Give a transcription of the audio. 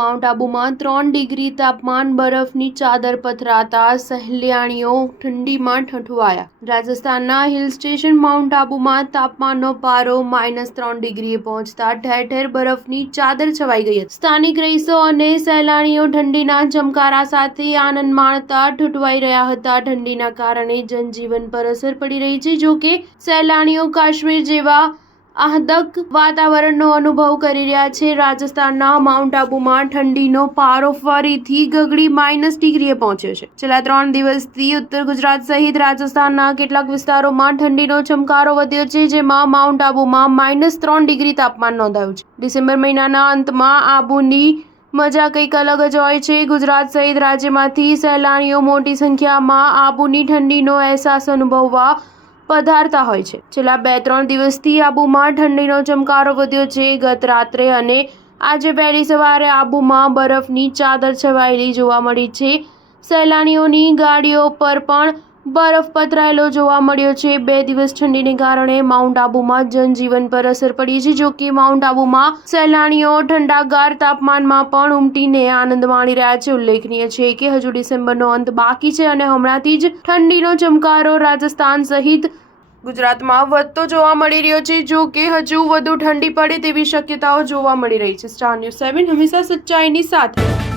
Mount આબુમાં 3 degree તાપમાન, બરફની ચાદર પથરાતા સહેલાણીઓ ઠંડીમાં ઠઠવાયા. રાજસ્થાનના હિલ સ્ટેશન માઉન્ટ આબુમાં તાપમાનનો પારો -3 ડિગ્રીએ પહોંચતા ઠેર ઠેર બરફની ચાદર છવાઈ ગઈ હતી. સ્થાનિક રહીશો અને સહેલાણીઓ ઠંડીના ચમકારા સાથે આનંદ માણતા ઠઠવાઈ રહ્યા હતા. ઠંડીના કારણે જનજીવન પર અસર પડી રહી છે. જો કે સહેલાણીઓ કાશ્મીર જેવા આહ્લાદક વાતાવરણનો અનુભવ કરી રહ્યા છે. રાજસ્થાનના માઉન્ટ આબુમાં ઠંડીનો પારો ફરીથી ગગડી -ડિગ્રીએ પહોંચ્યો છે. છેલ્લા 3 દિવસથી ઉત્તર ગુજરાત સહિત રાજસ્થાનના કેટલાક વિસ્તારોમાં ઠંડીનો ચમકારો વધ્યો છે, જેમાં માઉન્ટ આબુમાં -3 ડિગ્રી તાપમાન નોંધાયું છે. ડિસેમ્બર મહિનાના અંતમાં આબુની મજા કંઈક અલગ જ હોય છે. ગુજરાત સહિત રાજ્યમાંથી સહેલાણીઓ મોટી સંખ્યામાં આબુની ઠંડીનો અહેસાસ અનુભવવા પધારતા હોય છે. છેલ્લા 2-3 દિવસથી આબુમાં ઠંડીનો ચમકારો વધ્યો છે. ગત રાત્રે અને આજે વહેલી સવારે આબુમાં બરફની ચાદર છવાયેલી જોવા મળી છે. સહેલાણીઓની ગાડીઓ પર પણ બરફ પથરાયેલો જોવા મળ્યો છે. 2 દિવસ ઠંડીને કારણે માઉન્ટ આબુમાં જનજીવન પર અસર પડી છે. જો કે માઉન્ટ આબુમાં સહેલાણીઓ ઠંડાગાર તાપમાનમાં પણ ઉમટીને આનંદ માણી રહ્યા છે. ઉલ્લેખનીય છે કે હજુ ડિસેમ્બરનો અંત બાકી છે અને હમણાંથી જ ઠંડીનો ચમકારો રાજસ્થાન સહિત ગુજરાતમાં વધતો જોવા મળી રહ્યો છે. જો કે હજુ વધુ ઠંડી પડે તેવી શક્યતાઓ જોવા મળી રહી છે. સ્ટાર ન્યૂઝ 7 હંમેશા સચ્ચાઈની સાથે.